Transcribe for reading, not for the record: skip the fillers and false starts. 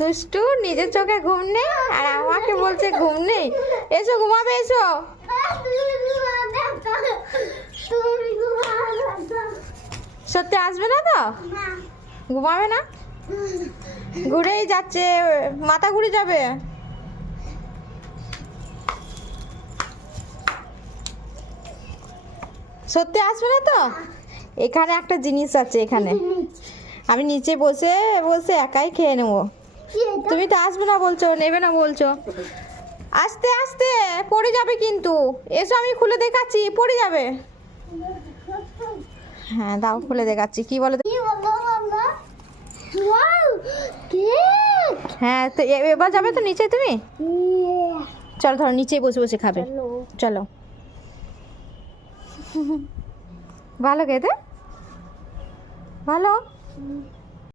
দুষ্টু, নিজের চোখে ঘুম নেই আর আমাকে বলছে ঘুম নেই। এসো ঘুমাবে, এসো। সত্যি আসবে না তো? ঘুমাবে না? ঘুরেই যাচ্ছে, মাথা ঘুরে যাবে। সত্যি আসবে না তো? এখানে একটা জিনিস আছে, এখানে আমি নিচে বসে বসে একাই খেয়ে নেবো। তুমি তো আসবে না বলছো, নেবে না বলছো। আস্তে আস্তে পড়ে যাবে কিন্তু। এসো আমি খুলে দেখাচ্ছি, পড়ে যাবে। হ্যাঁ দাও, খুলে দেখাচ্ছি। কি বলো? হ্যাঁ তো এবার যাবে তো নিচে তুমি? চলো ধরো, নিচেই বসে বসে খাবে। চলো। ভালো খেতে, ভালো।